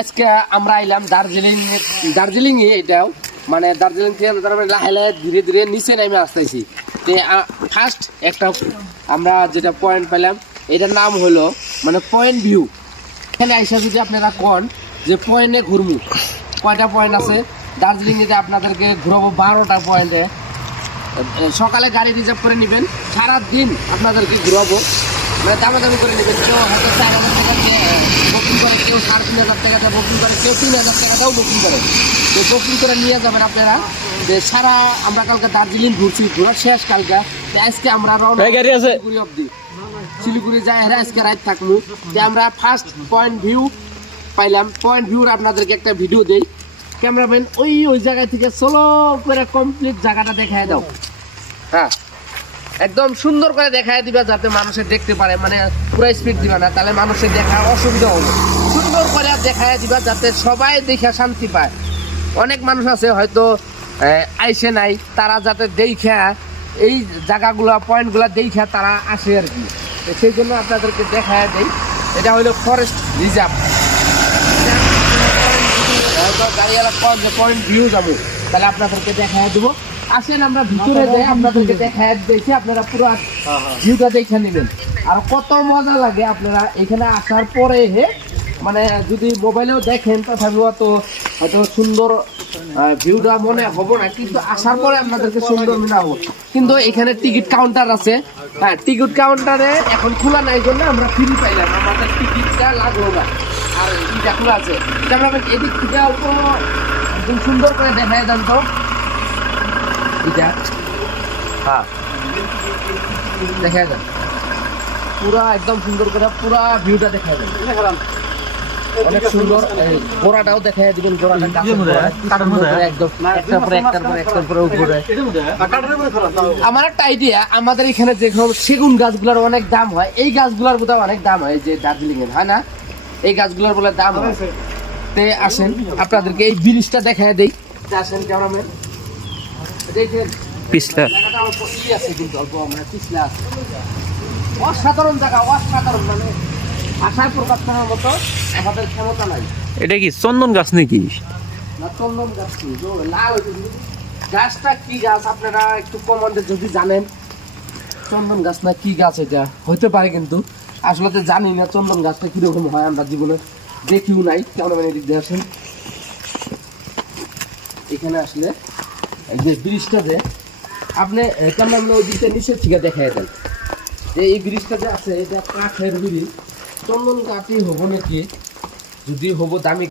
আজকে আমরা আইলাম দার্জিলিং এটাও মানে দার্জিলিং থেকে লাহে লাহে ধীরে ধীরে নিচে নেমে আসতেছি। তো ফার্স্ট একটা আমরা যেটা পয়েন্ট পেলাম এটার নাম হলো মানে পয়েন্ট ভিউ। এখানে আইসা যদি আপনারা কোন যে পয়েন্টে ঘুরবো, কয়টা পয়েন্ট আছে দার্জিলিংয়ে আপনাদেরকে ঘুরাবো 12টা পয়েন্টে। সকালে গাড়ি রিজার্ভ করে নেবেন, সারাদিন আপনাদেরকে ঘুরাবো, মানে দামাদামি করে নেবেন। কেউ হয়তো 4,000 টাকা বুকিং করে, কেউ 3,500 টাকাতে বুকিং করে, কেউ 3,000 টাকাটাও বুকিং করে। তো বুকিং করে নিয়ে যাবেন আপনারা। যে সারা আমরা কালকে দার্জিলিং ঘুরছি, ঘোরার শেষ কালকে। আজকে আমরা রওনা শিলিগুড়ি অবধি, শিলিগুড়ি যাই আজকে রাত থাকবো। যে আমরা ফার্স্ট পয়েন্ট ভিউ পাইলাম। পয়েন্ট ভিউর আপনাদেরকে একটা ভিডিও দেই। ক্যামেরাম্যান ওই জায়গা থেকে চলো করে কমপ্লিট জায়গাটা দেখায় দাও। হ্যাঁ, একদম সুন্দর করে দেখায় দিবা যাতে মানুষের দেখতে পারে, মানে পুরো স্পিড দিবা না, তাহলে মানুষের দেখা অসুবিধা হবে। সুন্দর করে দেখায় দিবা যাতে সবাই দেখে শান্তি পায়। অনেক মানুষ আছে হয়তো আইসে নাই, তারা যাতে দেখা এই জায়গাগুলো পয়েন্টগুলো দেখা তারা আসে আর কি। সেই জন্য আপনাদেরকে দেখায় দেই। এটা হলো forest reserve. Gariwala point view যাবো, তাহলে আপনাদেরকে দেখায় দেবো। আসেন আমরা ভিতরে যাই, আপনাদেরকে দেখায় দেখি, আপনারা পুরো ভিউটা দেখে নেবেন। আর কত মজা লাগে আপনারা এখানে আসার পরে, মানে যদি মোবাইলেও দেখেন তথাপিও তো হয়তো সুন্দর ভিউটা মনে হবো না, কিন্তু আসার পরে আপনাদেরকে সুন্দর মনে হবো। কিন্তু এখানে টিকিট কাউন্টার আছে। হ্যাঁ, টিকিট কাউন্টারে এখন খোলা নাই জন্য আমরা ফ্রি পাইলাম, আমাদের টিকিটটা লাগলো না। আর এটা খোলা আছে, এদিক থেকে অল্প একদম সুন্দর করে দেখায় দেন তো এটা। হ্যাঁ, দেখায় দেন পুরা একদম সুন্দর করে পুরা ভিউটা দেখায় দেন, অনেক সুন্দর। গোড়াটাও দেখায় দিবেন, গোড়াটা একদম একটার পরে উপরে। আমার একটা আইডিয়া, আমাদের এখানে যে সেগুন গাছগুলোর অনেক দাম হয়, এই গাছগুলোর বোধহয় অনেক দাম হয় যে দার্জিলিং এর, হয় না? এই গাছগুলোর বলে দাম হয়। তে আসেন আপনাদেরকে এই ব্রিজটা দেখায় দেই। আসেন ক্যামেরাম্যান, দেখেন পিছলা জায়গাটা আমার পছন্দ আছে, কিন্তু অল্প মানে পিছলা আছে। অসাধারণ জায়গা, অসাধারণ, মানে আশায় প্রকাশ করার মতো আমাদের ক্ষমতা নাই। এটা কি চন্দন গাছ নাকি? না, চন্দন গাছ কি লাল গাছটা কি গাছ আপনারা একটু কমেন্টে যদি জানেন চন্দন গাছ না কি গাছ এটা হইতে পারে, কিন্তু আসলে তো জানি না চন্দন গাছটা কিরকম হয়, আমরা জীবনে দেখিও নাই। কেমন মানে এদিক দিয়ে আসেন, এখানে আসলে এই যে ব্রিজটা যে আপনি কেমন ওই দিকটা নিচের থেকে দেখাই দেন যে এই ব্রিজটা যে আছে এটা কাঠের ব্রিজ। চন্দন কাঠই হবো নাকি, যদি হবো দামি